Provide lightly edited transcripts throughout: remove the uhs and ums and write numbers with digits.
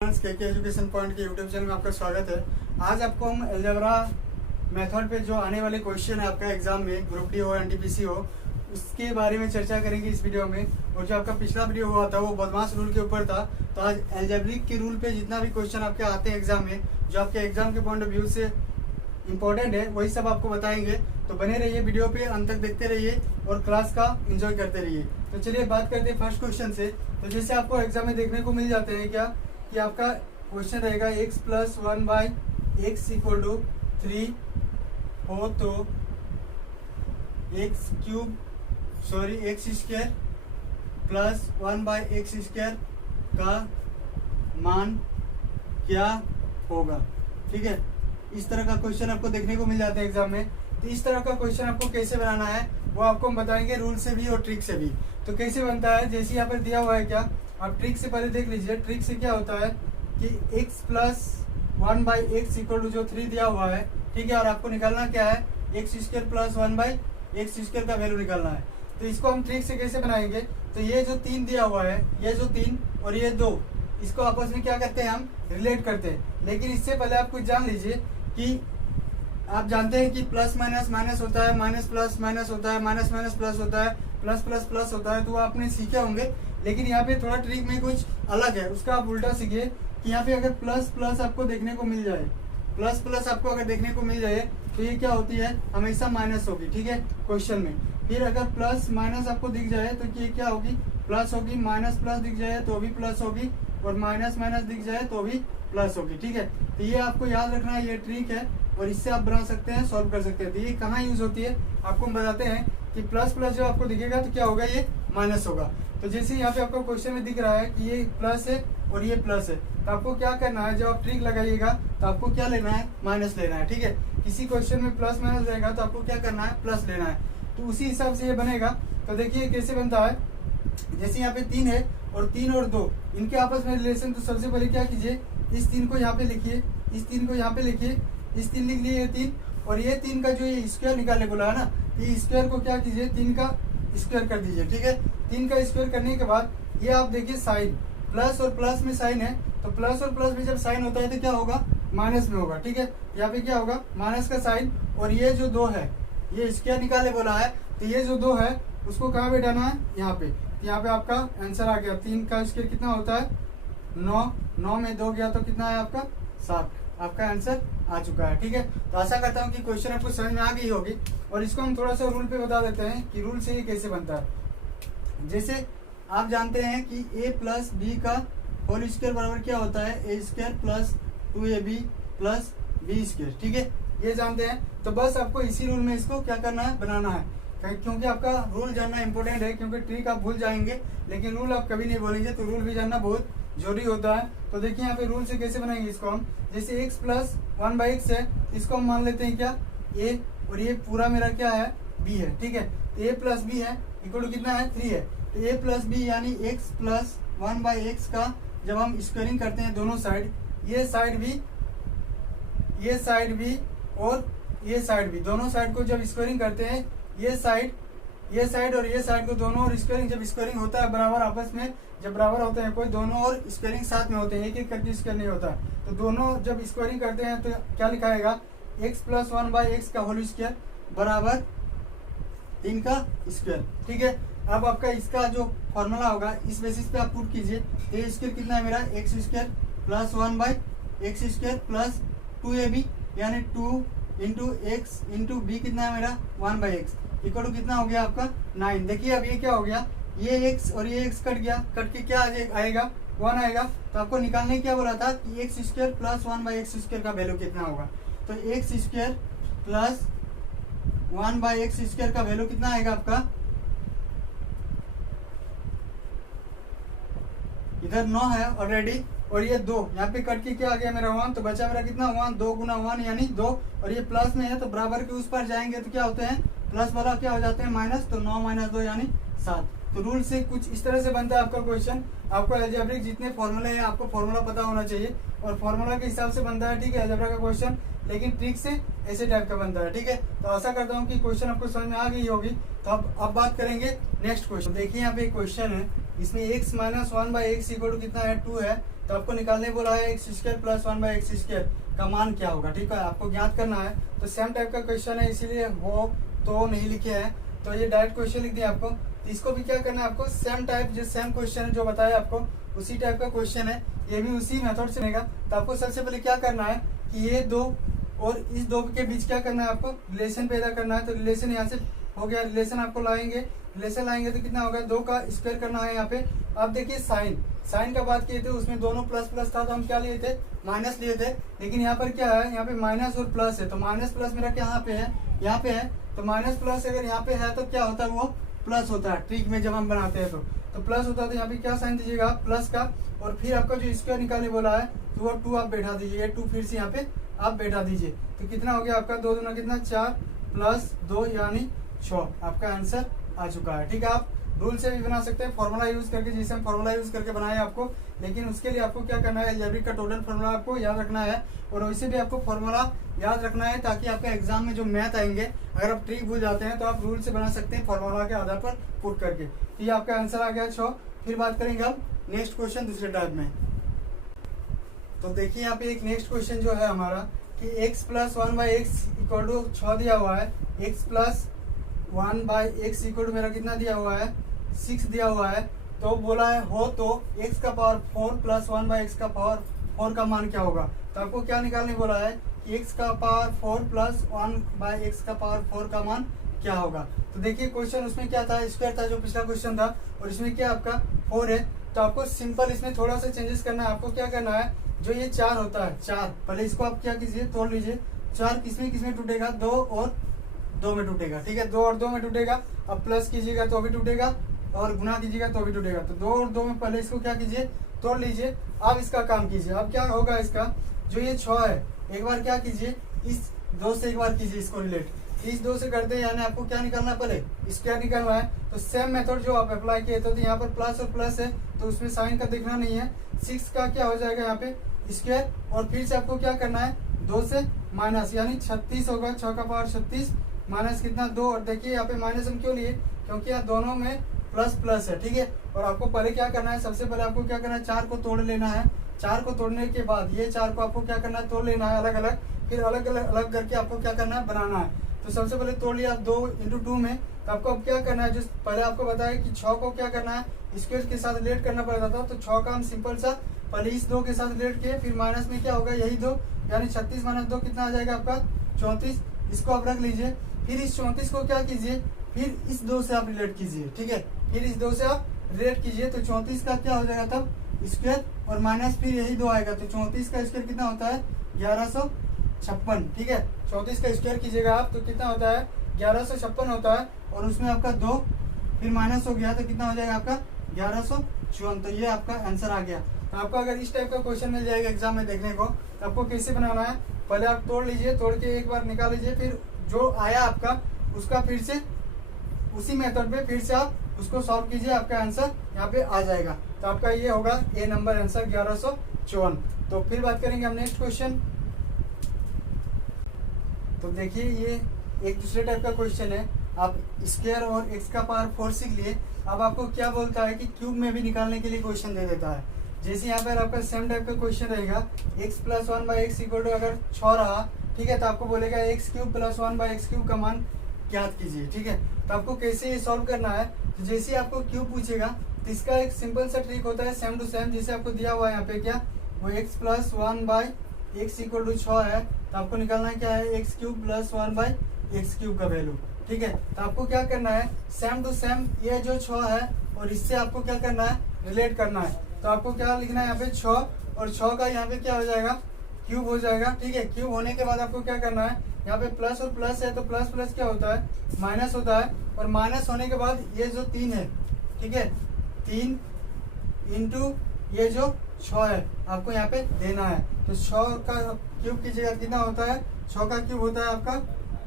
के education point के YouTube channel में आपका स्वागत है। आज आपको हम अलजेब्रा मेथड पे जो आने वाले क्वेश्चन है आपका एग्जाम में, ग्रुप डी हो एनटीपीसी हो, उसके बारे में चर्चा करेंगे इस वीडियो में। और जो आपका पिछला वीडियो हुआ था वो बदमाश रूल के ऊपर था, तो आज अलजेब्रिक के रूल पे जितना भी क्वेश्चन आपके आते हैं एग्जाम में, जो आपके एग्जाम के पॉइंट ऑफ व्यू से इंपॉर्टेंट है, वही सब आपको बताएंगे। तो बने रहिए, वीडियो पे अंत तक देखते रहिए और क्लास का एंजॉय करते रहिए। तो चलिए बात करते हैं फर्स्ट क्वेश्चन से। तो जैसे आपको एग्जाम में देखने को मिल जाते हैं क्या कि आपका क्वेश्चन रहेगा x प्लस 1/x इक्वल टू 3 हो तो x square plus 1/x square का मान क्या होगा। ठीक है, इस तरह का क्वेश्चन आपको देखने को मिल जाता है एग्जाम में। तो इस तरह का क्वेश्चन आपको कैसे बनाना है वो आपको हम बताएंगे, रूल से भी और ट्रिक से भी। तो कैसे बनता है, जैसे यहाँ पर दिया हुआ है क्या, आप ट्रिक से पहले देख लीजिए। ट्रिक से क्या होता है कि x प्लस 1/x इक्वल टू जो 3 दिया हुआ है, ठीक है, और आपको निकालना क्या है, x square plus 1/x square का वैल्यू निकालना है। तो इसको हम ट्रिक से कैसे बनाएंगे, तो ये जो 3 दिया हुआ है, ये जो 3 और ये 2, इसको आपस में क्या करते हैं, हम रिलेट करते हैं। लेकिन इससे पहले आप कुछ जान लीजिए कि आप जानते हैं कि प्लस माइनस माइनस होता है, माइनस प्लस माइनस होता है, माइनस माइनस प्लस होता है, प्लस प्लस प्लस होता है, तो वो आपने सीखे होंगे। लेकिन यहाँ पे थोड़ा ट्रिक में कुछ अलग है, उसका आप उल्टा सीखिए कि यहाँ पे अगर प्लस प्लस आपको देखने को मिल जाए, प्लस प्लस आपको अगर देखने को मिल जाए तो ये क्या होती है, हमेशा माइनस होगी। ठीक है, क्वेश्चन में फिर अगर प्लस माइनस आपको दिख जाए तो ये क्या होगी, प्लस होगी। माइनस प्लस दिख जाए तो भी प्लस होगी, और माइनस माइनस दिख जाए तो भी प्लस होगी। ठीक है, तो ये आपको याद रखना है, ये ट्रिक है और इससे आप बना सकते हैं, सॉल्व कर सकते हैं। तो ये कहाँ यूज होती है आपको हम बताते हैं कि प्लस प्लस जो आपको दिखेगा तो क्या होगा, ये माइनस होगा। तो जैसे यहाँ पे आपको क्वेश्चन में दिख रहा है कि ये प्लस है और ये प्लस है, तो आपको क्या करना है, जब आप ट्रिक लगाइएगा तो आपको क्या लेना है, माइनस लेना है। ठीक है, किसी क्वेश्चन में प्लस माइनस रहेगा तो आपको क्या करना है, प्लस लेना है। तो उसी हिसाब से ये बनेगा। तो देखिए कैसे बनता है, जैसे यहाँ पे 3 है और 3 और 2 इनके आपस में रिलेशन। तो सबसे पहले क्या कीजिए, इस 3 को यहाँ पे लिखिए, इस 3 को यहाँ पे लिखिए, इस 3 लिख लिए, ये 3 और ये 3 का जो ये स्क्वायर निकालने बोला है ना, ये स्क्वायर को क्या कीजिए, 3 का स्क्वायर कर दीजिए। ठीक है, 3 का स्क्वायर करने के बाद ये आप देखिए साइन, प्लस और प्लस में साइन है, तो प्लस और प्लस में जब साइन होता है तो क्या होगा, माइनस में होगा। ठीक है, यहाँ पे क्या होगा, माइनस का साइन, और ये जो 2 है ये स्क्वायर निकाले बोला है, तो ये जो 2 है उसको कहाँ पे डालना है, यहाँ पे। तो यहाँ पे आपका आंसर आ गया। 3 का स्क्वायर कितना होता है, 9, 9 में 2 गया तो कितना है आपका, 7। आपका आंसर आ चुका है। ठीक है, तो आशा करता हूँ कि क्वेश्चन आपको समझ में आ गई होगी। और इसको हम थोड़ा सा रूल पे बता देते हैं कि रूल से ये कैसे बनता है। जैसे आप जानते हैं कि a प्लस बी का होल स्क्वायर बराबर क्या होता है, a square plus 2ab plus B square. ठीक है, ये जानते हैं। तो बस आपको इसी रूल में इसको क्या करना है, बनाना है। क्योंकि आपका रूल जानना इंपॉर्टेंट है, क्योंकि ट्रिक आप भूल जाएंगे लेकिन रूल आप कभी नहीं बोलेंगे, तो रूल भी जानना बहुत जरूरी होता है। तो देखिए यहाँ पे रूल से कैसे बनाएंगे इसको हम, जैसे x प्लस 1/x है, इसको हम मान लेते हैं क्या, a, और ये पूरा मेरा क्या है, b है। ठीक है, तो a प्लस b है इक्वल टू कितना है, 3 है। तो a प्लस बी यानी x प्लस 1/x का जब हम स्क्वायरिंग करते हैं दोनों साइड, ये साइड भी और ये साइड भी, दोनों साइड को जब स्क्वायरिंग करते हैं, ये साइड और ये साइड को दोनों और स्क्वायरिंग, जब स्क्वायरिंग होता है बराबर आपस में, जब बराबर होते हैं कोई, दोनों और स्क्वायरिंग साथ में होते हैं, एक एक करके स्क्वायर नहीं होता। तो दोनों जब स्क्वायरिंग करते हैं तो क्या लिखाएगा, x प्लस 1/x का होल स्क्वायर बराबर 3 का स्क्वायर। ठीक है, अब आपका इसका जो फॉर्मूला होगा इस बेसिस पे आप पुट कीजिए। ए स्क्वायर कितना है मेरा, x square plus 1/x square plus 2ab यानी 2 इंटू एक्स इंटू बी कितना है मेरा, 1/x इक्वल टू कितना हो गया आपका, 9। देखिए अब ये क्या हो गया, ये x और ये x कट गया, कट के क्या आएगा, 1 आएगा। तो आपको निकालने क्या बोला था कि x square plus 1/x square का वैल्यू कितना होगा। तो x square plus 1/x square का वैल्यू कितना आएगा आपका, इधर 9 है ऑलरेडी, और ये 2 यहाँ पे कट के क्या आ गया मेरा, 1, तो बचा मेरा कितना, 1, 2 गुना 1 यानी 2, और ये प्लस में है तो बराबर के उस पर जाएंगे तो क्या होते हैं, प्लस वाला क्या हो जाते हैं, माइनस। तो 9 माइनस 2 यानी 7। तो रूल से कुछ इस तरह से बनता है आपका क्वेश्चन। आपको अलजेब्रिक जितने फॉर्मूले हैं आपको फॉर्मूला पता होना चाहिए, और फॉर्मूला के हिसाब से बनता है। ठीक है, अलजेब्रा का क्वेश्चन, लेकिन ट्रिक से ऐसे टाइप का बनता है। ठीक है, तो आशा करता हूँ कि क्वेश्चन आपको समझ में आ गई होगी। तो अब बात करेंगे नेक्स्ट क्वेश्चन। देखिए यहाँ पे एक क्वेश्चन है, इसमें x minus 1/x equal to कितना है, 2 है। तो आपको निकालने बोला है एक्स स्क्वायर प्लस 1/x² का मान क्या होगा। ठीक है, आपको ज्ञात करना है। तो सेम टाइप का क्वेश्चन है, इसीलिए हो तो नहीं लिखे हैं, तो ये डायरेक्ट क्वेश्चन लिख दिया आपको। तो इसको भी क्या करना है आपको, सेम टाइप जो सेम क्वेश्चन है जो बताया आपको उसी टाइप का क्वेश्चन है, ये भी उसी मेथड से रहेगा। तो आपको सबसे पहले क्या करना है कि ये दो और इस दो के बीच क्या करना है, आपको रिलेशन पैदा करना है। तो रिलेशन यहाँ से हो गया, रिलेशन आपको लाएंगे, रिलेशन लाएंगे तो कितना होगा, 2 का स्क्वायर करना है यहाँ पे। अब देखिए साइन का बात किए थे, उसमें दोनों प्लस प्लस था तो हम क्या लिए थे, माइनस लिए थे। लेकिन यहाँ पर क्या है, यहाँ पे माइनस और प्लस है, तो माइनस प्लस मेरा यहाँ पे है, यहाँ पे है। तो माइनस प्लस अगर यहाँ पे है तो क्या होता है, वो प्लस होता है। ट्रिक में जब हम बनाते हैं तो प्लस होता है। तो यहाँ पे क्या साइन दीजिएगा, प्लस का, और फिर आपका जो स्क्वायर निकालने बोला है तो वो 2 आप बैठा दीजिए, 2 फिर से यहाँ पे आप बैठा दीजिए। तो कितना हो गया आपका, 2 दूना कितना 4 प्लस 2 यानी 6, आपका आंसर आ चुका है। ठीक है, आप रूल से भी बना सकते हैं, फॉर्मूला यूज करके, जैसे हम फॉर्मूला यूज करके बनाए आपको। लेकिन उसके लिए आपको क्या करना है, अलजेब्रिक का टोटल फॉर्मूला आपको याद रखना है, और वैसे भी आपको फॉर्मूला याद रखना है ताकि आपका एग्जाम में जो मैथ आएंगे, अगर आप ट्रिक भूल जाते हैं तो आप रूल से बना सकते हैं फॉर्मूला के आधार पर पुट करके। तो ये आपका आंसर आ गया 6। फिर बात करेंगे हम नेक्स्ट क्वेश्चन दूसरे टाइप में। तो देखिए यहाँ पे एक नेक्स्ट क्वेश्चन जो है हमारा कि x प्लस 1/x इक्वल टू 6 दिया हुआ है, x प्लस 1/x इक्वल टू मेरा कितना दिया हुआ है, 6 दिया हुआ है। तो बोला है हो तो x का पावर 4 प्लस 1/x का पावर 4 का मान क्या होगा। तो आपको क्या निकालने बोला है कि x का पावर 4 प्लस 1/x का पावर 4 का मान क्या होगा। तो देखिए क्वेश्चन उसमें क्या था, स्क्वायर था जो पिछला क्वेश्चन था, और इसमें क्या आपका 4 है। तो आपको सिंपल इसमें थोड़ा सा चेंजेस करना है। आपको क्या करना है, जो ये 4 होता है, 4 पहले इसको आप क्या कीजिए, तोड़ लीजिए। 4 किसमें टूटेगा, 2 और 2 में टूटेगा। ठीक है, 2 और 2 में टूटेगा। अब प्लस कीजिएगा तो भी टूटेगा, और गुना कीजिएगा तो भी टूटेगा। तो 2 और 2 में पहले इसको क्या कीजिए, तोड़ लीजिए। अब इसका काम कीजिए। अब क्या होगा, इसका जो ये 6 है, एक बार क्या कीजिए, इस 2 से एक बार कीजिए इसको रिलेट। इस 2 से करते हैं, यानी आपको क्या निकालना है, पहले स्क्वायर निकालना है। तो सेम मेथड जो आप अप्लाई किए थे, तो यहाँ पर प्लस और प्लस है तो उसमें साइन का देखना नहीं है। 6 का क्या हो जाएगा यहाँ पे स्क्वायर, और फिर से आपको क्या करना है, 2 से माइनस, यानी 36 होगा। 6 का पावर 36 माइनस कितना 2। और देखिए यहाँ पे माइनस हम क्यों लिए, क्योंकि यहाँ दोनों में प्लस प्लस है। ठीक है, और आपको पहले क्या करना है, सबसे पहले आपको क्या करना है, 4 को तोड़ लेना है। 4 को तोड़ने के बाद ये 4 को आपको क्या करना है, तोड़ लेना है अलग अलग, फिर अलग अलग करके आपको क्या करना है, बनाना है। तो सबसे पहले तोड़ लिया आप 2 × 2 में। तो आपको अब क्या करना है, जो पहले आपको बताया कि 6 को क्या करना है, स्क्वायर के साथ रिलेट करना पड़ता था। तो 6 का हम सिंपल सा पहले इस 2 के साथ रिलेट किए, फिर माइनस में क्या होगा, यही 2, यानी 36 माइनस 2 कितना आ जाएगा आपका 34। इसको आप रख लीजिए। फिर इस 34 को क्या कीजिए, फिर इस 2 से आप रिलेट कीजिए। ठीक है, फिर इस 2 से आप रिलेट कीजिए। तो 34 का क्या हो जाएगा तब स्क्वायर, और माइनस फिर यही 2 आएगा। तो 34 का स्क्वायर कितना होता है, 1156। ठीक है, 34 का स्क्वायर कीजिएगा आप तो कितना होता है, 1156 होता है। और उसमें आपका 2 फिर माइनस हो गया तो कितना हो जाएगा आपका 1154। तो ये आपका आंसर आ गया। तो आपको अगर इस टाइप का क्वेश्चन मिल जाएगा एग्जाम में देखने को, तो आपको कैसे बनाना है, पहले आप तोड़ लीजिए, तोड़ के एक बार निकाल लीजिए, फिर जो आया आपका उसका फिर से उसी मेथड पे फिर से आप उसको सॉल्व कीजिए, आपका आंसर यहाँ पे आ जाएगा। तो आपका ये होगा ए नंबर आंसर 1154। तो फिर बात करेंगे हम नेक्स्ट क्वेश्चन। तो देखिए ये एक दूसरे टाइप का क्वेश्चन है। आप स्क्वायर और x का पावर 4 सीख लिए। अब आपको क्या बोलता है कि क्यूब में भी निकालने के लिए क्वेश्चन दे देता है। जैसे यहाँ पर आपका सेम टाइप का क्वेश्चन रहेगा, x प्लस 1/x इक्वल टू अगर 6 रहा, ठीक है, तो आपको बोलेगा x³ प्लस 1/x³ का मान ज्ञात कीजिए। ठीक है, तो आपको कैसे ये सॉल्व करना है, तो जैसे आपको क्यूब पूछेगा तो इसका एक सिंपल सा ट्रिक होता है, सेम टू सेम। जैसे आपको दिया हुआ है यहाँ पे क्या, वो x प्लस 1/x इक्वल टू 6 है, तो आपको निकालना क्या है, x³ प्लस 1/x³ का वैल्यू। ठीक है, तो आपको क्या करना है, सेम टू सेम ये जो 6 है और इससे आपको क्या करना है, रिलेट करना है। तो आपको क्या लिखना है यहाँ पे 6, और 6 का यहाँ पे क्या हो जाएगा, क्यूब हो जाएगा। ठीक है, क्यूब होने के बाद आपको क्या करना है, यहाँ पे प्लस और प्लस है तो प्लस प्लस क्या होता है, माइनस होता है। और माइनस होने के बाद ये जो 3 है, ठीक है, 3 इंटू ये जो 6 है आपको यहाँ पे देना है। तो 6 का क्यूब की जगह कितना होता है, 6 का क्यूब होता है आपका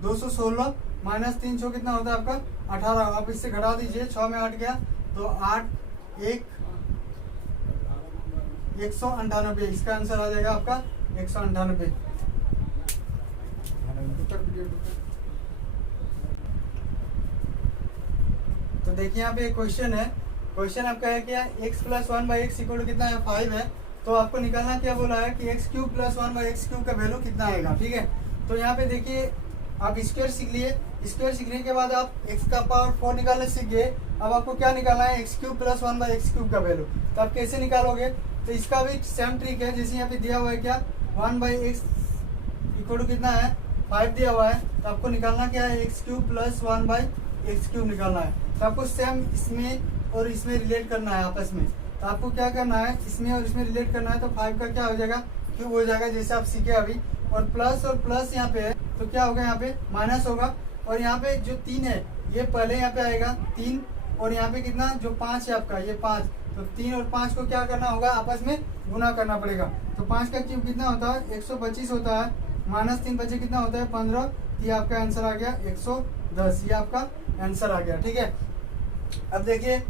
216, माइनस 3 6 कितना होता है आपका 18। आप इससे घटा दीजिए, 6 में 8 गया तो 8 1 198। इसका आंसर आ जाएगा आपका 198। तो देखिए यहाँ पे एक क्वेश्चन है। क्वेश्चन आपका है क्या, x प्लस 1/x इक्वल टू कितना है, 5 है। तो आपको निकालना क्या बोला है कि एक्स क्यूब प्लस 1/x³ का वैल्यू कितना आएगा। ठीक है, तो यहाँ पे देखिए आप स्क्वायर सीख लिए, स्क्वायर सीखने के बाद आप x का पावर 4 निकालने सीख गए। अब आपको क्या निकालना है, x³ प्लस 1/x³ का वैल्यू। तो आप कैसे निकालोगे, तो इसका भी सेम ट्रिक है, जैसे यहाँ पे दिया हुआ है क्या 1/x इक्वल टू कितना है 5 दिया हुआ है। तो आपको निकालना क्या है, x³ प्लस 1/x³ निकालना है। तो आपको सेम इसमें और इसमें रिलेट करना है आपस में। तो आपको क्या करना है, इसमें और इसमें रिलेट करना है। तो 5 का क्या हो जाएगा, क्यूब हो जाएगा, जैसे आप सीखे अभी। और प्लस यहाँ पे है तो क्या होगा, यहाँ पे माइनस होगा। और यहाँ पे जो 3 है ये पहले यहाँ पे आएगा 3, और यहाँ पे कितना जो 5 है आपका ये 5। तो 3 और 5 को क्या करना होगा, आपस में गुना करना पड़ेगा। तो 5 का क्यूब कितना होता है 125 होता है, माइनस 3 बचे कितना होता है 15। ये आपका आंसर आ गया 110, ये आपका आंसर आ गया। ठीक है, अब देखिए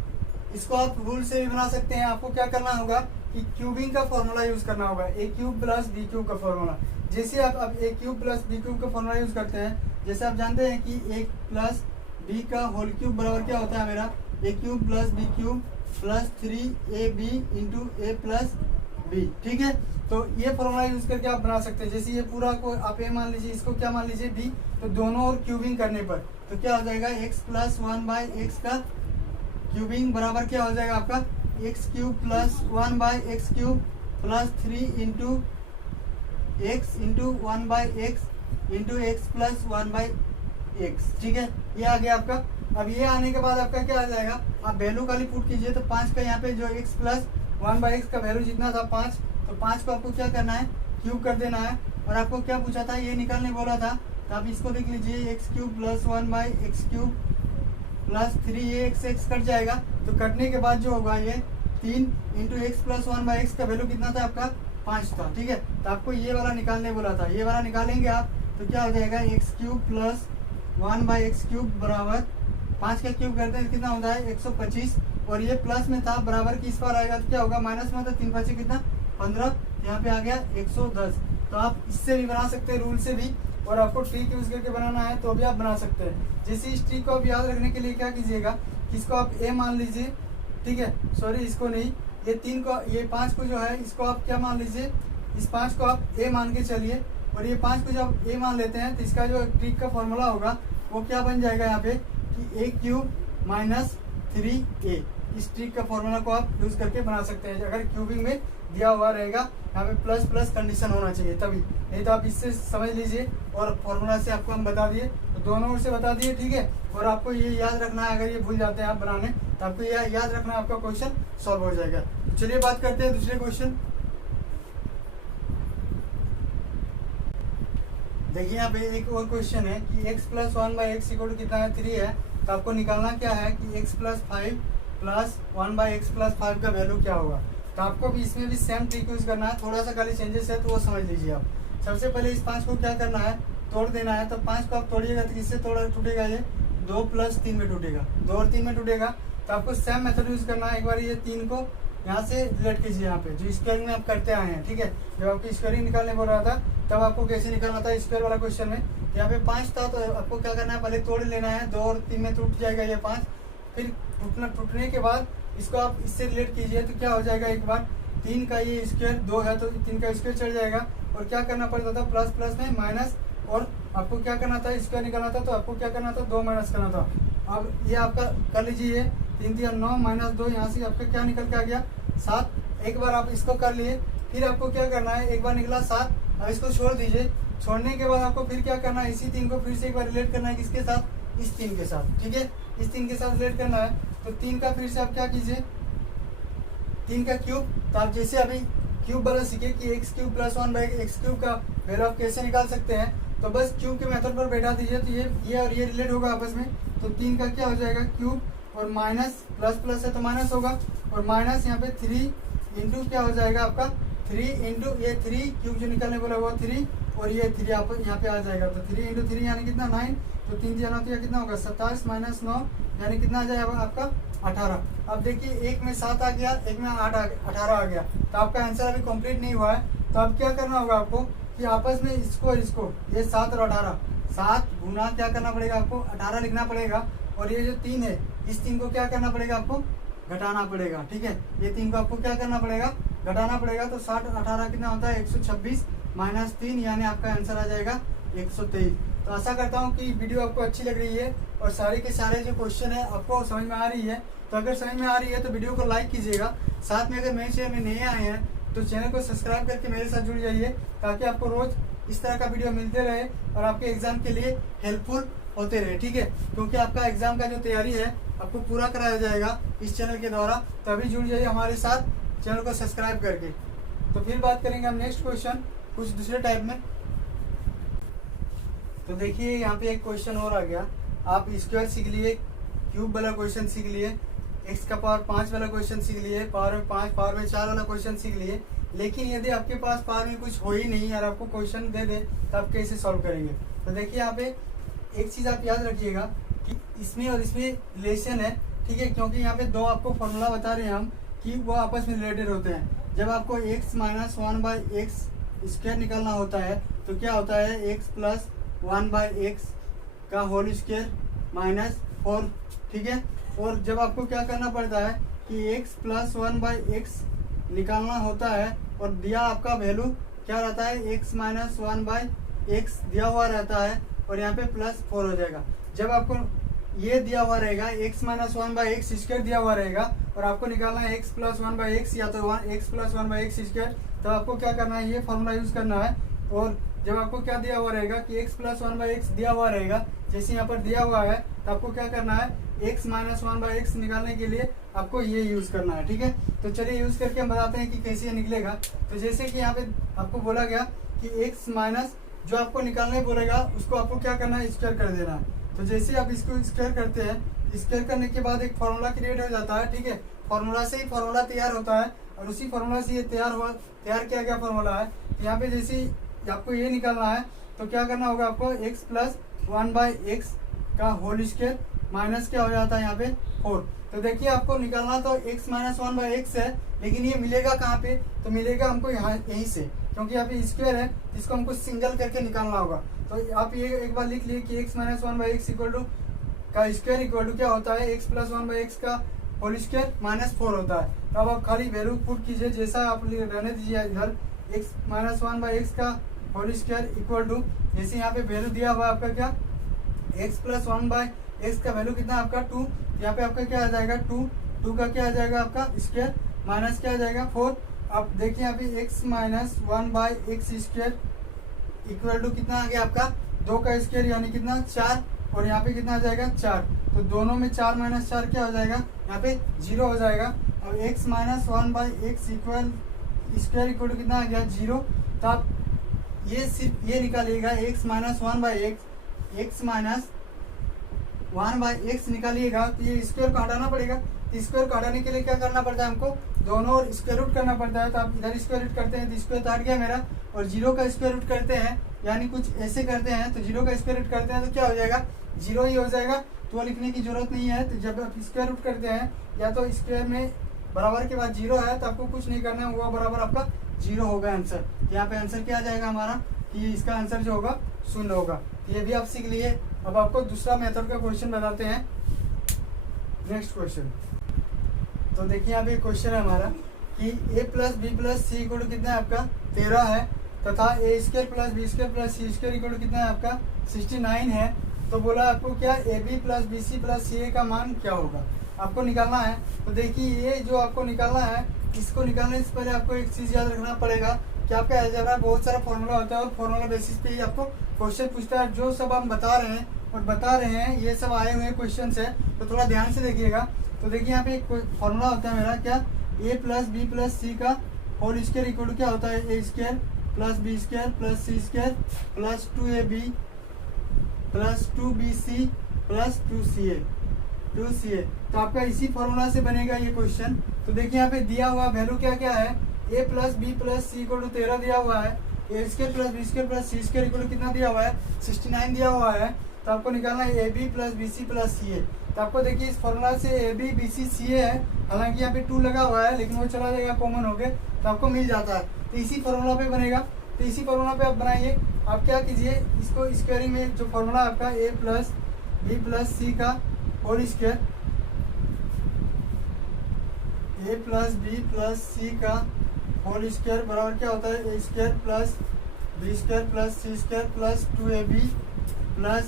इसको आप रूल से भी बना सकते हैं। आपको क्या करना होगा कि क्यूबिंग का फॉर्मूला यूज करना होगा, a³ प्लस b³ का फॉर्मूला। जैसे आप अब a³ प्लस b³ का फॉर्मूला यूज करते हैं, जैसे आप जानते हैं कि a प्लस b का होल क्यूब बराबर क्या होता है मेरा a³ plus b³ plus 3ab into a plus b। ठीक है, तो ये फॉर्मूला यूज करके आप बना सकते हैं। जैसे ये पूरा को आप a मान लीजिए, इसको क्या मान लीजिए b, तो दोनों और क्यूबिंग करने पर तो क्या हो जाएगा x प्लस 1/x का क्यूबिंग बराबर क्या हो जाएगा आपका x³ plus 1/x³ plus 3 into x into 1/x into x प्लस 1/x। ठीक है, ये आ गया आपका। अब ये आने के बाद आपका क्या आ जाएगा, आप वैल्यू खाली पुट कीजिए। तो 5 का यहाँ पे जो x प्लस 1/x का वैल्यू जितना था 5, तो 5 को आपको क्या करना है, क्यूब कर देना है। और आपको क्या पूछा था, ये निकालने बोला था। तो आप इसको देख लीजिए, x³ प्लस 1/x³ प्लस 3 ये x कट जाएगा। तो कटने के बाद जो होगा ये 3 इंटू x प्लस 1/x का वैल्यू कितना था आपका 5 था। ठीक है, तो आपको ये वाला निकालने बोला था, ये वाला निकालेंगे आप तो क्या हो जाएगा x³ प्लस 1/x³ बराबर 5 का क्यूब करते हैं कितना होता है 125। और ये प्लस में था, बराबर की इस बार आएगा तो क्या होगा माइनस में, था 3 5 कितना 15, यहाँ पे आ गया 110। तो आप इससे भी बना सकते हैं, रूल से भी। और आपको ट्रिक यूज करके बनाना है तो भी आप बना सकते हैं। जैसे इस ट्रिक को आप याद रखने के लिए क्या कीजिएगा कि इसको आप a मान लीजिए। ठीक है, सॉरी इसको नहीं, ये 3 को, ये 5 को जो है इसको आप क्या मान लीजिए, इस 5 को आप a मान के चलिए। और ये 5 को जब a मान लेते हैं तो इसका जो ट्रिक का फॉर्मूला होगा वो क्या बन जाएगा यहाँ पे कि a³ माइनस 3a। इस ट्रिक का फॉर्मूला को आप यूज करके बना सकते हैं। अगर क्यूबिंग में दिया हुआ रहेगा, यहाँ पे प्लस प्लस कंडीशन होना चाहिए तभी, नहीं तो आप इससे समझ लीजिए। और फॉर्मूला से आपको हम बता दिए, तो दोनों ओर से बता दिए। ठीक है, और आपको ये याद रखना है, अगर ये भूल जाते हैं आप बनाने तो आपको ये याद रखना है, आपका क्वेश्चन सॉल्व हो जाएगा। तो चलिए बात करते हैं दूसरे क्वेश्चन। देखिए यहाँ पे एक और क्वेश्चन है कि x प्लस 1/x इक्वल टू कितना है 3 है। तो आपको निकालना क्या है कि x plus 5 plus 1/x plus 5 का वैल्यू क्या होगा। तो आपको भी इसमें भी सेम ट्रिक यूज करना है, थोड़ा सा खाली चेंजेस है तो वो समझ लीजिए आप। सबसे पहले इस 5 को क्या करना है, तोड़ देना है। तो 5 को आप तोड़िएगा तो किससे टूटेगा, ये 2 + 3 में टूटेगा, 2 और 3 में टूटेगा। तो आपको सेम मेथड यूज करना है। एक बार ये 3 को यहाँ से रिलेट कीजिए, यहाँ पे जो स्क्वायरिंग में आप करते आए हैं। ठीक है, जब आपको स्क्वायरिंग निकालने बोल रहा था तब आपको कैसे निकालना था स्क्वायर वाला क्वेश्चन में। यहाँ पे 5 था तो आपको क्या करना है, पहले तोड़ लेना है, 2 और 3 में टूट जाएगा ये 5। फिर टूटने के बाद इसको आप इससे रिलेट कीजिए तो क्या हो जाएगा, एक बार 3 का ये स्क्वायर 2 है तो 3 का स्क्वायर चढ़ जाएगा। और क्या करना पड़ता था, प्लस प्लस में माइनस, और आपको क्या करना था, स्क्वायर निकालना था तो आपको क्या करना था 2 माइनस करना था। अब ये आपका कर लीजिए, 3 3 9 माइनस 2, यहाँ से आपका क्या निकल के आ गया 7। एक बार आप इसको कर लिए, फिर आपको क्या करना है, एक बार निकला 7, अब इसको छोड़ दीजिए। छोड़ने के बाद आपको फिर क्या करना है, इसी 3 को फिर से एक बार रिलेट करना है, किसके साथ, इस 3 के साथ। ठीक है, इस 3 के साथ रिलेट करना है। तो 3 का फिर से आप क्या कीजिए, 3 का क्यूब। तो आप जैसे अभी क्यूब वाला सीखे कि x³ प्लस 1/x³ का वैल्यू आप कैसे निकाल सकते हैं, तो बस क्यूब के मेथड पर बैठा दीजिए तो ये और ये रिलेट होगा आपस में। तो 3 का क्या हो जाएगा क्यूब, और माइनस प्लस प्लस है तो माइनस होगा, और माइनस यहाँ पे 3 इंटू क्या हो जाएगा आपका 3 इंटू ये 3 क्यूब जो निकलने बोला हुआ 3, और ये 3 आप यहाँ पे आ जाएगा। तो 3 इंटू 3 यानी कितना 9, तो 3 जाना तो कितना होगा 27 माइनस 9 यानी कितना आ जाएगा आपका 18। अब देखिए एक में 7 आ गया, एक में 8 18 आ गया। तो आपका आंसर अभी कंप्लीट नहीं हुआ है। तो अब क्या करना होगा आपको कि आपस में इसको और इसको, ये 7 और 18, 7 गुना क्या करना पड़ेगा आपको 18 लिखना पड़ेगा। और ये जो 3 है, इस 3 को क्या करना पड़ेगा आपको घटाना पड़ेगा। ठीक है, ये 3 को आपको क्या करना पड़ेगा घटाना पड़ेगा। तो 60 18 कितना होता है 126 माइनस 3, यानी आपका आंसर आ जाएगा 123। तो आशा करता हूँ कि वीडियो आपको अच्छी लग रही है और सारे के सारे जो क्वेश्चन है आपको समझ में आ रही है। तो अगर समझ में आ रही है तो वीडियो को लाइक कीजिएगा। साथ में अगर मेरे चैनल में नए आए हैं तो चैनल को सब्सक्राइब करके मेरे साथ जुड़ जाइए, ताकि आपको रोज इस तरह का वीडियो मिलते रहे और आपके एग्जाम के लिए हेल्पफुल होते रहे, ठीक है। क्योंकि आपका एग्जाम का जो तैयारी है आपको पूरा कराया जाएगा इस चैनल के द्वारा। तो अभी जुड़ जाइए हमारे साथ चैनल को सब्सक्राइब करके। तो फिर बात करेंगे हम नेक्स्ट क्वेश्चन कुछ दूसरे टाइप में। तो देखिए यहाँ पे एक क्वेश्चन और आ गया। आप स्क्वायर सीख लिए, क्यूब वाला क्वेश्चन सीख लिए, एक्स का पावर 5 वाला क्वेश्चन सीख लिए, पावर में 5 पावर में 4 वाला क्वेश्चन सीख लिए। लेकिन यदि आपके पास पावर में कुछ हो ही नहीं और आपको क्वेश्चन दे दे तो आप कैसे सॉल्व करेंगे। तो देखिए यहाँ पे एक चीज़ आप याद रखिएगा कि इसमें और इसमें रिलेशन है, ठीक है। क्योंकि यहाँ पे दो आपको फॉर्मूला बता रहे हैं हम कि वो आपस में रिलेटेड होते हैं। जब आपको x माइनस 1/x स्क्वायर निकालना होता है तो क्या होता है x प्लस 1/x का होल स्क्वायर माइनस 4, ठीक है। और जब आपको क्या करना पड़ता है कि x प्लस 1/x निकालना होता है और दिया आपका वैल्यू क्या रहता है x माइनस 1/x दिया हुआ रहता है और यहाँ पे प्लस 4 हो जाएगा। जब आपको ये दिया हुआ रहेगा x माइनस 1/x स्क्वायर दिया हुआ रहेगा और आपको निकालना है x प्लस 1/x या तो x प्लस 1/x स्क्वायर, तो आपको क्या करना है ये फॉर्मूला यूज करना है। और जब आपको क्या दिया हुआ रहेगा कि x प्लस 1/x दिया हुआ रहेगा, जैसे यहाँ पर दिया हुआ है, तो आपको क्या करना है x माइनस 1/x निकालने के लिए आपको ये यूज करना है, ठीक है। तो चलिए यूज करके हम बताते हैं कि कैसे ये निकलेगा। तो जैसे कि यहाँ पे आपको बोला गया कि x माइनस जो आपको निकालने बोलेगा उसको आपको क्या करना है स्क्वायर कर देना है। तो जैसे आप इसको स्क्वायर करते हैं, स्क्वायर करने के बाद एक फार्मूला क्रिएट हो जाता है, ठीक है। फार्मूला से ही फार्मूला तैयार होता है और उसी फार्मूला से ये तैयार किया गया फार्मूला है। यहाँ पे जैसे आपको ये निकालना है तो क्या करना होगा आपको x प्लस 1/x का होल स्क्वायर माइनस क्या हो जाता है यहाँ पे 4। तो देखिए आपको निकालना तो x माइनस 1/x है, लेकिन ये मिलेगा कहाँ पे, तो मिलेगा हमको यहाँ यहीं से, क्योंकि यहाँ पे स्क्वायर है इसको हमको सिंगल करके निकालना होगा। तो आप ये एक बार लिख लिए कि x minus 1/x equal to का स्क्वायर इक्वल टू क्या होता है x प्लस 1/x का होल स्क्वायर माइनस 4 होता है। तो अब आप खाली वैल्यू पुट कीजिए, जैसा आप रहने दीजिए इधर x माइनस 1/x का होल स्क्वायर इक्वल टू, जैसे यहाँ पे वैल्यू दिया हुआ है आपका क्या x प्लस 1/x का वैल्यू कितना आपका 2, यहाँ पे आपका क्या आ जाएगा 2 का क्या आ जाएगा आपका स्क्वायर माइनस क्या आ जाएगा 4। आप देखिए यहाँ पे x minus 1/x square equal to कितना आ गया आपका 2 का स्क्वायर यानी कितना 4, और यहाँ पे कितना आ जाएगा 4। तो दोनों में 4 माइनस 4 क्या हो जाएगा यहाँ पे 0 हो जाएगा। और x minus 1/x equal square equal to कितना आ गया 0। तो आप ये सिर्फ ये निकालिएगा x minus 1/x, x minus 1/x निकालिएगा तो ये स्क्वायर को हटाना पड़ेगा। स्क्वायर को हटाने के लिए क्या करना पड़ता है हमको दोनों ओर स्क्वायर रूट करना पड़ता है। तो आप इधर स्क्वायर रूट करते हैं तो स्क्वायर तो हट गया मेरा, और 0 का स्क्वायर रूट करते हैं यानी कुछ ऐसे करते हैं तो 0 का स्क्वायर रूट करते हैं तो क्या हो जाएगा 0 ही हो जाएगा। तो लिखने की जरूरत नहीं है। तो जब आप स्क्वायर रूट करते हैं या तो स्क्वायर में बराबर के बाद 0 है तो आपको कुछ नहीं करना है, हुआ बराबर आपका 0 होगा आंसर। तो यहाँ पे आंसर क्या आ जाएगा हमारा कि इसका आंसर जो होगा 0 होगा। ये भी आप सीख लिए। अब आपको दूसरा मेथड का क्वेश्चन बताते हैं, नेक्स्ट क्वेश्चन। तो देखिए यहाँ पे क्वेश्चन है हमारा कि a plus B plus C equal to कितना है आपका 13 है, तथा A square plus B square plus C square equal to कितना है आपका 69 है। तो बोला आपको क्या A B plus B C plus C A का मान क्या होगा आपको निकालना है। तो देखिए ये जो आपको निकालना है, इसको निकालने से पहले आपको एक चीज़ याद रखना पड़ेगा कि आपका अलजेब्रा बहुत सारा फॉर्मूला होता है और फॉर्मूला बेसिस पे ही आपको क्वेश्चन पूछता है। जो सब हम बता रहे हैं ये सब आए हुए क्वेश्चन है, तो थोड़ा ध्यान से देखिएगा। तो देखिए यहाँ पे एक फॉर्मूला होता है मेरा क्या a plus B plus C का होल स्क्वायर इक्वल टू क्या होता है ए square plus B square plus C square plus 2ab plus 2bc plus 2ca। तो आपका इसी फॉर्मूला से बनेगा ये क्वेश्चन। तो देखिए यहाँ पे दिया हुआ वैल्यू क्या क्या है, a plus B plus C equal to 13 दिया हुआ है, ए square plus B square plus C square equal to कितना दिया हुआ है 69 दिया हुआ है। तो आपको निकालना है A B plus B C plus C A. तो आपको देखिए इस फॉर्मूला से ए बी बी सी सी ए है, हालांकि यहाँ पे 2 लगा हुआ है लेकिन वो चला जाएगा कॉमन हो गए तो आपको मिल जाता है। तो इसी फॉर्मूला पे बनेगा। तो इसी फॉर्मूला पे आप बनाइए। आप क्या कीजिए इसको स्क्वायरिंग में जो फॉर्मूला आपका A plus B plus C का whole square, A plus B plus C का होल स्क्वायर बराबर क्या होता है, ए square plus B square plus C square plus 2ab plus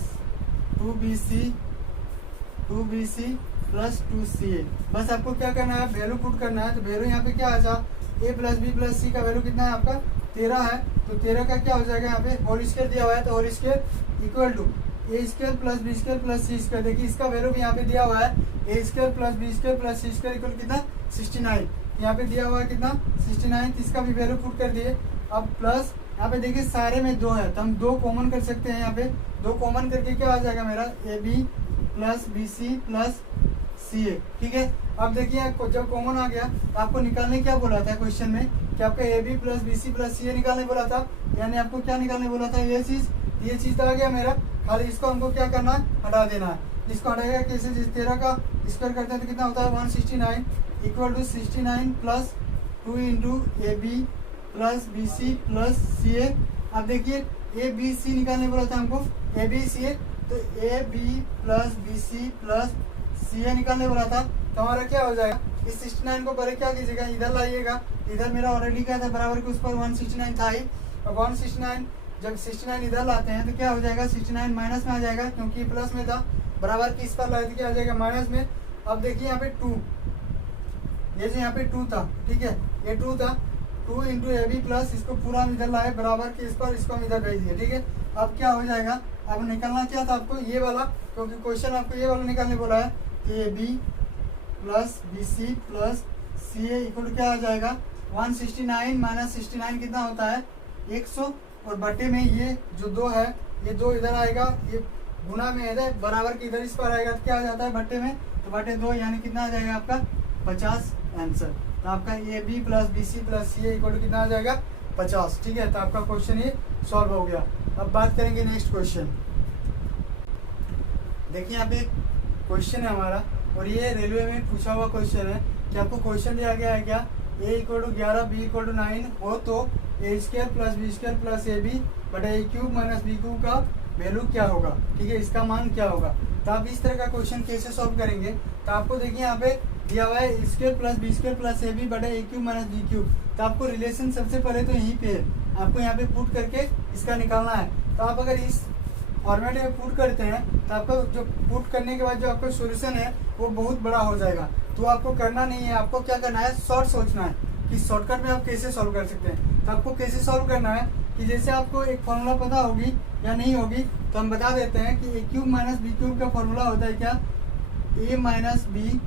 2bc plus 2ca। बस आपको क्या करना है, वैल्यू पुट करना है। तो वैल्यू यहाँ पे क्या आ जा, a plus B plus C का वैल्यू कितना है आपका 13 है। तो 13 का क्या हो जाएगा, यहाँ पे होल स्क्वायर दिया हुआ है तो whole square equal to A square plus B square plus C square. देखिए इसका वैल्यू भी यहाँ पे दिया हुआ है, ए square plus B square plus C square equal कितना 69। यहाँ पे दिया हुआ है कितना 69, इसका भी वैल्यू पुट कर दिए। अब प्लस यहाँ पे देखिए सारे में 2 है तो हम 2 कॉमन कर सकते हैं। यहाँ पे 2 कॉमन करके क्या आ जाएगा मेरा, A B plus B C plus C A. ठीक है, अब देखिए जब कॉमन आ गया तो आपको निकालने क्या बोला था क्वेश्चन में कि आपका A B plus B C plus C A निकालने बोला था, यानी आपको क्या निकालने बोला था, ये चीज़ तो आ गया मेरा। खाली इसको हमको क्या करना है, हटा देना है। इसको हटाएगा कैसे, जिस 13 का स्क्वायर करते हैं तो कितना होता है 169 equal to 69 plus 2 into A B plus B C plus C A. अब देखिए ए बी सी निकालने बोला था हमको, ए बी सी ए, तो A B plus B C plus C A निकालने बोला था। तो हमारा क्या हो जाएगा, इस 69 को पहले क्या कीजिएगा, इधर लाइएगा। इधर मेरा ऑलरेडी क्या था बराबर के उस पर 169 था ही। अब 169 जब 69 इधर लाते हैं तो क्या हो जाएगा, 69 माइनस में आ जाएगा क्योंकि प्लस में था, बराबर की इस पर लाए थे क्या आ जाएगा माइनस में। अब देखिए यहाँ पे 2, ये जो यहाँ पे 2 था, ठीक है ये 2 था, 2 इंटू ए बी प्लस, इसको पूरा हम इधर लाए बराबर के इस पर, इसको हम इधर भेज दिए। ठीक है, अब क्या हो जाएगा, अब निकलना क्या था आपको ये वाला, क्योंकि क्वेश्चन आपको ये वाला निकालने बोला है, A B plus B C plus C A equal क्या आ जाएगा 169 माइनस 69 कितना होता है 100, और बटे में ये जो 2 है ये 2 इधर आएगा, ये गुना में है बराबर की इधर इस पर आएगा तो क्या आ जाता है बटे में, तो बटे 2 यानी कितना आ जाएगा आपका 50 आंसर। तो आपका A B plus B C plus C A equal कितना आ जाएगा 50। ठीक है, तो आपका क्वेश्चन ये सॉल्व हो गया। अब बात करेंगे नेक्स्ट क्वेश्चन। देखिए यहाँ पे क्वेश्चन है हमारा, और ये रेलवे में पूछा हुआ क्वेश्चन है कि आपको क्वेश्चन दिया गया है क्या, A equal to 11 B equal to 9 हो तो A square plus B square plus A B बटा A cube minus B cube का वैल्यू क्या होगा। ठीक है, इसका मान क्या होगा। तो आप इस तरह का क्वेश्चन कैसे सॉल्व करेंगे, तो आपको देखिए यहाँ पे दिया हुआ है ए square plus B square plus ए बी बटा A cube minus B cube. तो आपको रिलेशन सबसे पहले तो यहीं पे है, आपको यहाँ पे पुट करके इसका निकालना है। तो आप अगर इस फॉर्मेट में पुट करते हैं तो आपका जो पुट करने के बाद जो आपका सॉल्यूशन है वो बहुत बड़ा हो जाएगा। तो आपको करना नहीं है, आपको क्या करना है, शॉर्ट सोचना है कि शॉर्टकट में आप कैसे सॉल्व कर सकते हैं। तो आपको कैसे सॉल्व करना है कि जैसे आपको एक फॉर्मूला पता होगी या नहीं होगी तो हम बता देते हैं कि A cube minus B cube का फॉर्मूला होता है क्या, A minus B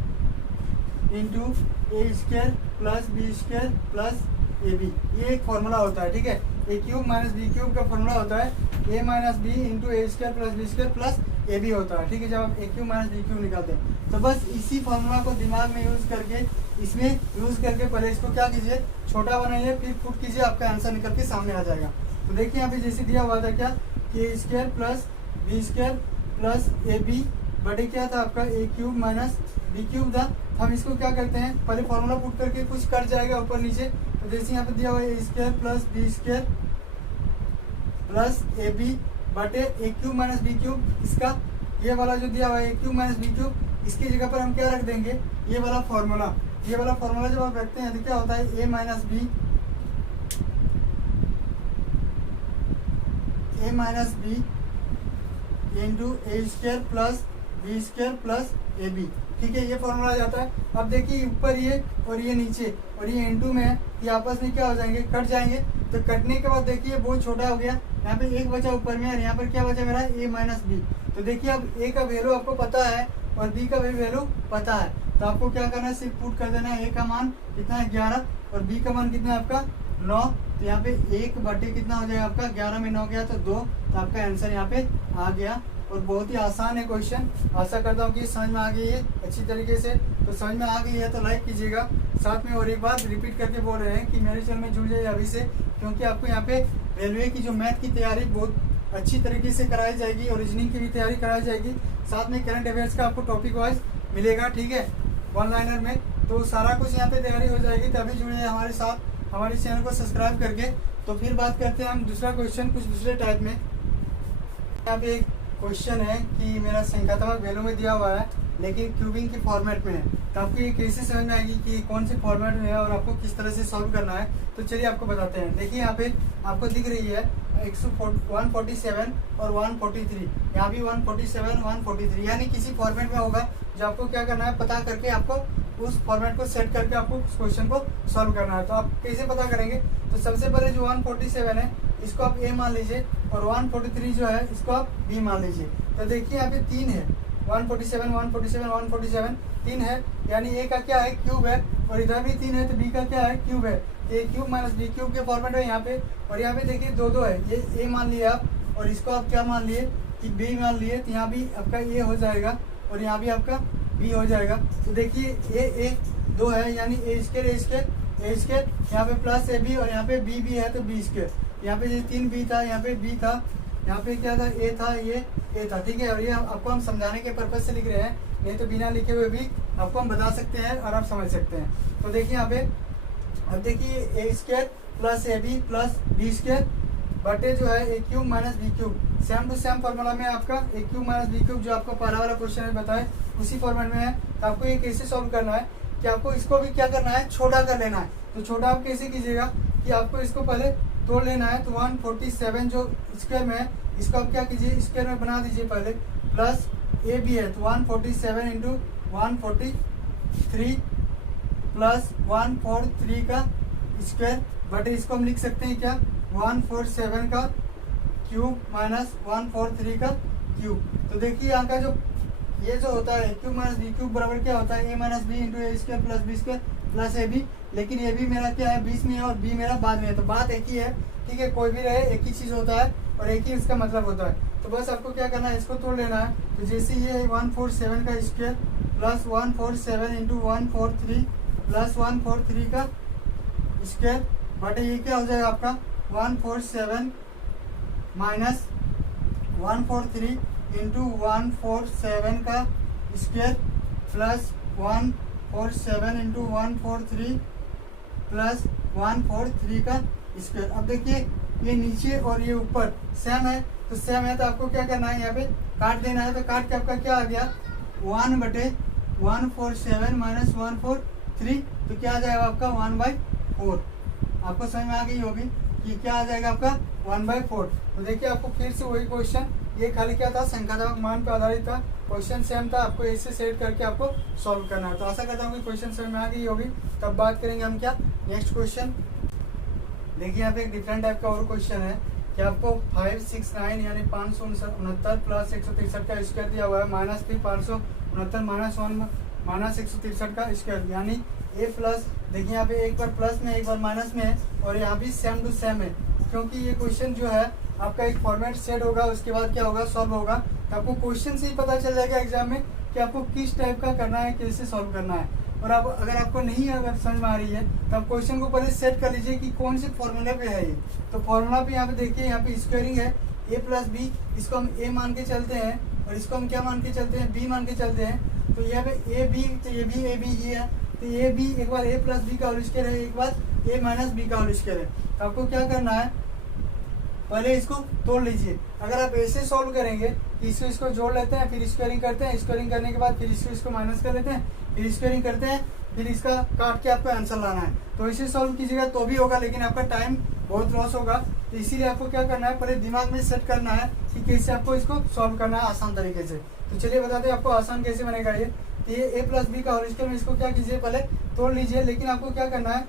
into A square plus B square plus A B, ये एक फॉर्मूला होता है। ठीक है, ए क्यूब माइनस बी क्यूब का फॉर्मूला होता है ए माइनस बी इंटू ए square plus B square plus ए बी होता है। ठीक है, जब आप A cube minus B cube निकालते हैं तो बस इसी फॉर्मूला को दिमाग में यूज़ करके, इसमें यूज़ करके पहले इसको क्या कीजिए, छोटा बनाइए, फिर पुट कीजिए, आपका आंसर निकल के सामने आ जाएगा। तो देखिए यहाँ पे जैसे दिया हुआ था क्या कि ए square plus B square plus A B बटे क्या था आपका ए क्यूब माइनस बी क्यूब था। हम इसको क्या करते हैं, पहले फॉर्मूला पुट करके कुछ कट जाएगा ऊपर नीचे। तो जैसे यहाँ पे दिया हुआ है ए square plus B square plus A B बटे a cube minus B cube, इसका ये वाला जो दिया हुआ है ए क्यूब माइनस बी क्यूब, इसकी जगह पर हम क्या रख देंगे, ये वाला फॉर्मूला। ये वाला फॉर्मूला जब आप रखते हैं तो क्या होता है, ए माइनस बी इंटू ए square plus B square plus ए बी। ठीक है, ये फॉर्मूला आ जाता है। अब देखिए ऊपर ये और ये नीचे और ये इंटू में है, ये आपस में क्या हो जाएंगे, कट जाएंगे। तो कटने के बाद देखिए बहुत छोटा हो गया, यहाँ पे एक बचा ऊपर में और यहाँ पर क्या बचा मेरा ए माइनस बी। तो देखिए अब ए का वैल्यू आपको पता है और बी का भी वैल्यू पता है, तो आपको क्या करना है, सिर्फ पुट कर देना है। ए का मान कितना है 11 और बी का मान कितना है आपका 9। तो यहाँ पे 1 बटे कितना हो जाएगा आपका 11 में 9 गया तो 2, तो आपका आंसर यहाँ पे आ गया। और बहुत ही आसान है क्वेश्चन, आशा करता हूँ कि समझ में आ गई है अच्छी तरीके से। तो समझ में आ गई है तो लाइक कीजिएगा। साथ में और एक बात रिपीट करके बोल रहे हैं कि मेरे चैनल में जुड़ जाइए अभी से, क्योंकि आपको यहाँ पे रेलवे की जो मैथ की तैयारी बहुत अच्छी तरीके से कराई जाएगी और रीजनिंग की भी तैयारी कराई जाएगी। साथ में करंट अफेयर्स का आपको टॉपिक वाइज मिलेगा, ठीक है, वन लाइनर में। तो सारा कुछ यहाँ पे तैयारी हो जाएगी, तभी जुड़े हमारे साथ, हमारे चैनल को सब्सक्राइब करके। तो फिर बात करते हैं हम दूसरा क्वेश्चन कुछ दूसरे टाइप में। यहाँ पे एक क्वेश्चन है कि मेरा संख्यात्मक वैल्यू में दिया हुआ है लेकिन क्यूबिंग के फॉर्मेट में है, तो आपको ये कैसे समझ में आएगी कि कौन से फॉर्मेट में है और आपको किस तरह से सॉल्व करना है। तो चलिए आपको बताते हैं। देखिए यहाँ पे आपको दिख रही है 147 और 143, यहाँ भी 147 143, यानी किसी फॉर्मेट में होगा जो आपको क्या करना है, पता करके आपको उस फॉर्मेट को सेट करके आपको उस क्वेश्चन को सॉल्व करना है। तो आप कैसे पता करेंगे, तो सबसे पहले जो 147 है इसको आप ए मान लीजिए और 143 जो है इसको आप बी मान लीजिए। तो देखिए यहाँ पे 3 है, 147 147 147 3 है, यानी ए का क्या है, क्यूब है, और इधर भी 3 है तो बी का क्या है, क्यूब है। ए क्यूब माइनस बी क्यूब के फॉर्मेट है यहाँ पे, और यहाँ पे देखिए 2 है, ये ए मान लिया आप और इसको आप क्या मान लिए कि बी मान लिए, तो यहाँ भी आपका ए हो जाएगा और यहाँ भी आपका बी हो जाएगा। तो देखिए ए 2 है, यानी ए स्केयर यहाँ पे प्लस ए बी और यहाँ पे बी है तो बी स्केयर। यहाँ पे ये 3 बी था, यहाँ पे बी था, यहाँ पे क्या था, ए था, ये ए था, ठीक है। और ये आपको हम समझाने के पर्पज से लिख रहे हैं, नहीं तो बिना लिखे हुए भी आपको हम बता सकते हैं और आप समझ सकते हैं। तो देखिए यहाँ पे अब देखिए a square plus A B plus b square बटे जो है ए cube minus B cube, same to same formula में आपका ए क्यूब माइनस बी क्यूब जो आपको पहला वाला क्वेश्चन में बताए उसी फॉर्मेट में है। तो आपको ये कैसे सॉल्व करना है कि आपको इसको भी क्या करना है, छोटा कर लेना है। तो छोटा आप कैसे कीजिएगा कि आपको इसको पहले तोड़ लेना है। तो 147 जो स्क्वायर में है इसको आप क्या कीजिए, स्क्वायर में बना दीजिए पहले, प्लस ए बी है तो 147 इंटू 143 प्लस 143 का स्क्वायर बटे इसको हम लिख सकते हैं क्या, 147 का क्यूब माइनस 143 का क्यूब। तो देखिए यहाँ का जो ये जो होता है क्यूब माइनस बी क्यूब बराबर क्या होता है, ए माइनस बी इंटू ए square plus B square plus ए बी, लेकिन ए बी मेरा क्या है बीच में है और बी मेरा बाद में है, तो बात एक ही है, ठीक है। कोई भी रहे एक ही चीज़ होता है और एक ही इसका मतलब होता है। तो बस आपको क्या करना है, इसको तोड़ लेना है। तो जैसे ये है 147 का स्क्वायर प्लस 147 इंटू 143 प्लस 143 का स्क्वायर बटे ये क्या हो जाएगा आपका 147 माइनस 143 इंटू 147 का स्क्वायर प्लस 147 इंटू 143 प्लस 143 का स्क्वायर। अब देखिए ये नीचे और ये ऊपर सेम है, तो सेम है तो आपको क्या करना है, यहाँ पे काट देना है। तो काट के आपका क्या आ गया 1 बटे 147 माइनस 143, तो क्या आ जाएगा आपका 1/4। आपको समझ में आ गई होगी कि क्या आ जाएगा आपका 1/4। तो देखिए आपको फिर से वही क्वेश्चन, ये खाली क्या था, संख्यात्मक मान पर आधारित था, क्वेश्चन सेम था, आपको ऐसे सेट करके आपको सॉल्व करना है। तो आशा करता हूँ कि क्वेश्चन समझ में आ गई होगी। तब बात करेंगे हम क्या, नेक्स्ट क्वेश्चन। देखिए यहाँ पे एक डिफरेंट टाइप का और क्वेश्चन है कि आपको 569 यानी 569 प्लस 163 का स्क्वायर दिया हुआ है, माइनस फिर 569 माइनस 1 माइनस 163 का स्क्वायर, यानी ए प्लस, देखिए यहाँ पे एक बार प्लस में एक बार माइनस में है और यहाँ भी सेम टू सेम है, क्योंकि ये क्वेश्चन जो है आपका एक फॉर्मेट सेट होगा, उसके बाद क्या होगा, सॉल्व होगा। तो आपको क्वेश्चन से ही पता चल जाएगा एग्जाम में कि आपको किस टाइप का करना है, कैसे सॉल्व करना है। और आप अगर आपको नहीं अगर समझ में आ रही है तो आप क्वेश्चन को पहले सेट कर लीजिए कि कौन से फॉर्मूले पे है ये। तो फॉर्मूला पे यहाँ पे देखिए, यहाँ पे स्क्वायरिंग है ए प्लस बी, इसको हम ए मान के चलते हैं और इसको हम क्या मान के चलते हैं, बी मान के चलते हैं। तो यहाँ पे ए बी, तो ये भी ए बी ही है, तो ये भी एक बार ए प्लस बी का होल स्क्वायर है, एक बार ए माइनस बी का होल स्क्वायर है। तो आपको क्या करना है, पहले इसको तोड़ लीजिए। अगर आप ऐसे सॉल्व करेंगे कि इसको जोड़ लेते हैं, फिर स्क्वायरिंग करते हैं, स्क्वायरिंग करने के बाद फिर इसको माइनस कर लेते हैं, फिर स्क्वायरिंग करते हैं, फिर इसका काट के आपको आंसर लाना है। तो इसे सॉल्व कीजिएगा तो भी होगा, लेकिन आपका टाइम बहुत लॉस होगा। तो इसीलिए आपको क्या करना है, पहले दिमाग में सेट करना है कि कैसे आपको इसको सॉल्व करना है आसान तरीके से। तो चलिए बताते हैं आपको आसान कैसे बनेगा ये। तो ये ए प्लस बी का होल स्क्वायर में इसको क्या कीजिए, पहले तोड़ लीजिए। लेकिन आपको क्या करना है,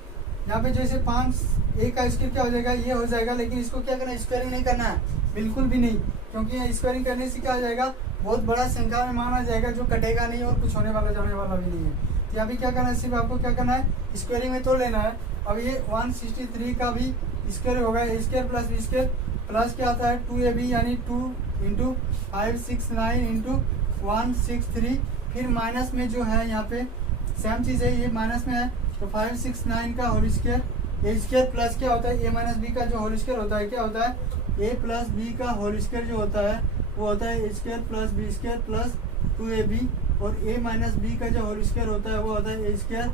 यहाँ पे जैसे 5 ए का स्क्वायर क्या हो जाएगा, ये हो जाएगा, लेकिन इसको क्या करना है, स्क्वायरिंग नहीं करना है, बिल्कुल भी नहीं, क्योंकि स्क्वायरिंग करने से क्या हो जाएगा, बहुत बड़ा संख्या में मान आ जाएगा जो कटेगा नहीं और कुछ होने वाला जाने वाला भी नहीं है। तो यहाँ भी क्या करना है, सिर्फ आपको क्या करना है, स्क्वायरिंग में तोड़ लेना है। अब ये 163 का भी स्क्वायर होगा, a square plus B square plus क्या आता है 2ab, यानी 2 इंटू 569 इंटू 163, फिर माइनस में जो है यहाँ पे सेम चीज़ है, ये माइनस में है तो 569 का होल स्क्वायर, ए स्क्वायर प्लस क्या होता है, ए माइनस बी का जो होल स्क्वायर होता है क्या होता है, ए प्लस बी का होल स्क्वायर जो होता है वो होता है ए square plus B square plus 2ab, और ए माइनस बी का जो होल स्क्वायर होता है वो होता है ए square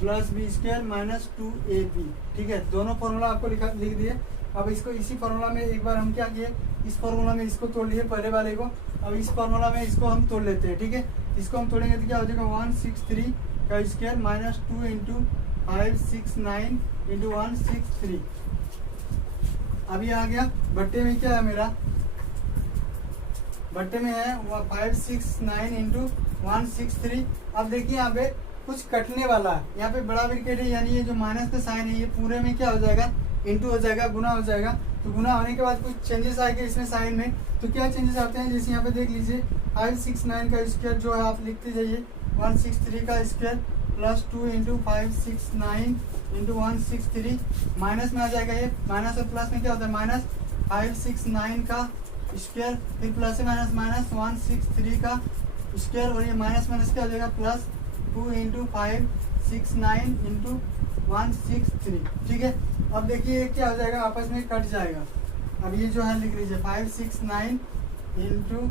plus B square minus 2ab। ठीक है, दोनों फॉर्मूला आपको लिख दिए। अब इसको इसी फार्मूला में एक बार हम क्या किए, इस फार्मूला में इसको तोड़ लिए पहले वाले को, अब इस फार्मूला में इसको हम तोड़ लेते हैं। ठीक है, इसको हम तोड़ेंगे तो क्या हो जाएगा 163 का स्क्वायर माइनस 2 इंटू 569 इंटू 163। अब ये आ गया बट्टे में, क्या है मेरा बट्टे में है 569 इंटू 163। अब देखिए यहाँ पे कुछ कटने वाला है, यहाँ पे बड़ा ब्रैकेट है, यानी ये जो माइनस का साइन है ये पूरे में क्या हो जाएगा, इंटू हो जाएगा, गुना हो जाएगा। तो गुना होने के बाद कुछ चेंजेस आएंगे इसमें साइन में। तो क्या चेंजेस आते हैं, जैसे यहाँ पे देख लीजिए 569 का स्क्वायर जो है आप लिखते जाइए 163 का square plus 2 into 569 into 163 minus में आ जाएगा, ये माइनस और प्लस में क्या होता है माइनस 569 का स्क्वायर, फिर प्लस से माइनस माइनस 163 का स्क्वायर, और ये माइनस माइनस क्या हो जाएगा प्लस 2 इंटू 569 इंटू 163। ठीक है, अब देखिए ये क्या हो जाएगा, आपस में कट जाएगा। अब ये जो है लिख लीजिए 569 इंटू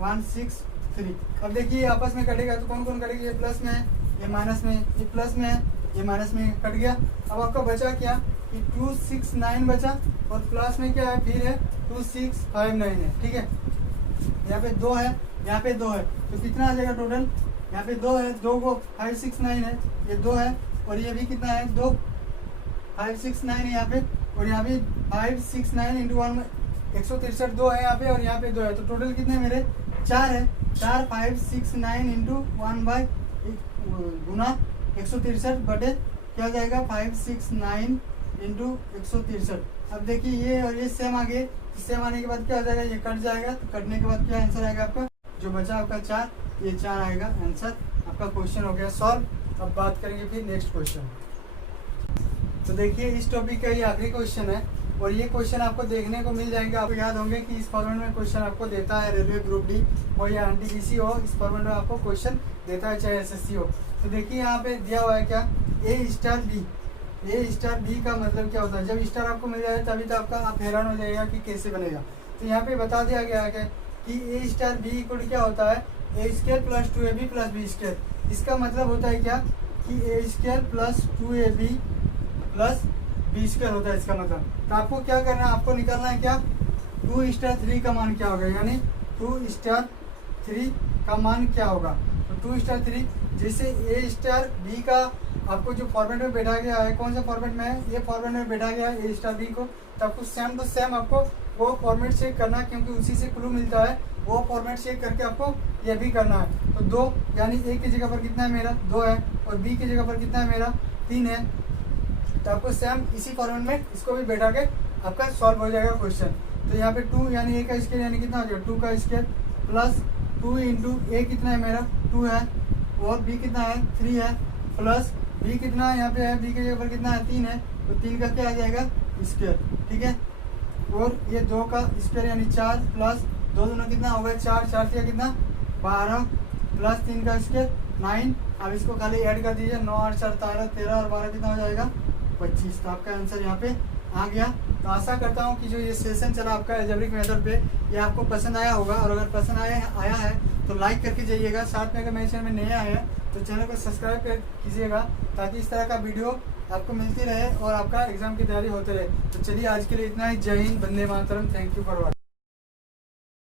163। अब देखिए ये आपस में कटेगा तो कौन कौन कटेगा, ये प्लस में है, ये माइनस में, ये प्लस में है, ये माइनस में, कट गया। अब आपका बचा क्या कि 269 बचा, और प्लस में क्या है फिर है 2659 है। ठीक है, यहाँ पे 2 है, यहाँ पे 2 है, तो कितना आ जाएगा टोटल, यहाँ पे 2 है, 2 को 569 है, ये 2 है, और ये भी कितना है 2, 569 है यहाँ पे, और यहाँ पे 569 इंटू 163 2 है यहाँ पे, और यहाँ पे 2 है, तो टोटल कितने मेरे 4 है, 4 569 इंटू 1 बाई गुना 163 बटे क्या हो जाएगा 569 इंटू 163। अब देखिए ये और ये सेम आ गए, सेम आने के बाद क्या हो जाएगा, ये कट जाएगा, तो कटने के बाद क्या आंसर आएगा आपका, जो बचा आपका 4, ये 4 आएगा आंसर। आपका क्वेश्चन हो गया सॉल्व। अब बात करेंगे फिर नेक्स्ट क्वेश्चन। तो देखिए इस टॉपिक का ये आखिरी क्वेश्चन है, और ये क्वेश्चन आपको देखने को मिल जाएंगे। आपको याद होंगे कि इस फॉर्मेट में क्वेश्चन आपको देता है रेलवे ग्रुप डी हो या एनटीपीसी हो, इस फॉर्मेट में आपको क्वेश्चन देता है चाहे एसएससी हो। तो देखिए यहाँ पे दिया हुआ है क्या, ए स्टार बी, ए स्टार बी का मतलब क्या होता है, जब स्टार आपको मिल जाए तभी तो आपका आप हैरान हो जाएगा कि कैसे बनेगा। तो यहाँ पे बता दिया गया है कि ए स्टार बी इक्वल क्या होता है, ए square plus 2ab plus B square. इसका मतलब होता है क्या कि ए square plus 2ab plus B square होता है इसका मतलब। तो आपको क्या करना है, आपको निकालना है क्या 2 स्टार 3 का मान क्या होगा, यानी 2 स्टार 3 का मान क्या होगा। तो 2 स्टार 3 जैसे ए स्टार बी का आपको जो फॉर्मेट में बैठा गया है, कौन सा फॉर्मेट में है, ये फॉर्मेट में बैठा गया है ए स्टार बी को, तो आपको सेम टू सेम आपको वो फॉर्मेट चेक करना है, क्योंकि उसी से क्लू मिलता है, वो फॉर्मेट चेक करके आपको ये भी करना है। तो 2 यानी ए की जगह पर कितना है मेरा 2 है, और बी की जगह पर कितना है मेरा 3 है। तो आपको सेम इसी फॉर्मेट में इसको भी बैठा के आपका सॉल्व हो जाएगा क्वेश्चन। तो यहाँ पे 2 यानी ए का स्क्वायर यानी कितना हो जाएगा 2 का स्क्वायर प्लस 2 इंटू ए कितना है मेरा 2 है, और बी कितना है 3 है, प्लस बी कितना है यहाँ पे है, बी के जगह पर कितना है 3 है, तो 3 का क्या आ जाएगा स्क्वायर। ठीक है, और ये 2 का स्क्वायर यानी 4 प्लस 2 दोनों कितना हो गया 4, 4 से कितना 12 प्लस 3 का स्क्वायर 9। अब इसको खाली ऐड कर दीजिए, 9 8 4 13 और 12 कितना हो जाएगा 25। तो आपका आंसर यहाँ पे आ गया। तो आशा करता हूँ कि जो ये सेशन चला आपका अलजेब्रिक मेथड पे, ये आपको पसंद आया होगा, और अगर पसंद आया है तो लाइक करके जाइएगा। साथ में अगर मेरे चैनल में नया आया है तो चैनल को सब्सक्राइब कर कीजिएगा, ताकि इस तरह का वीडियो आपको मिलती रहे और आपका एग्जाम की तैयारी होते रहे। तो चलिए आज के लिए इतना ही। जय Hind, Vande Mataram, thank you for watching.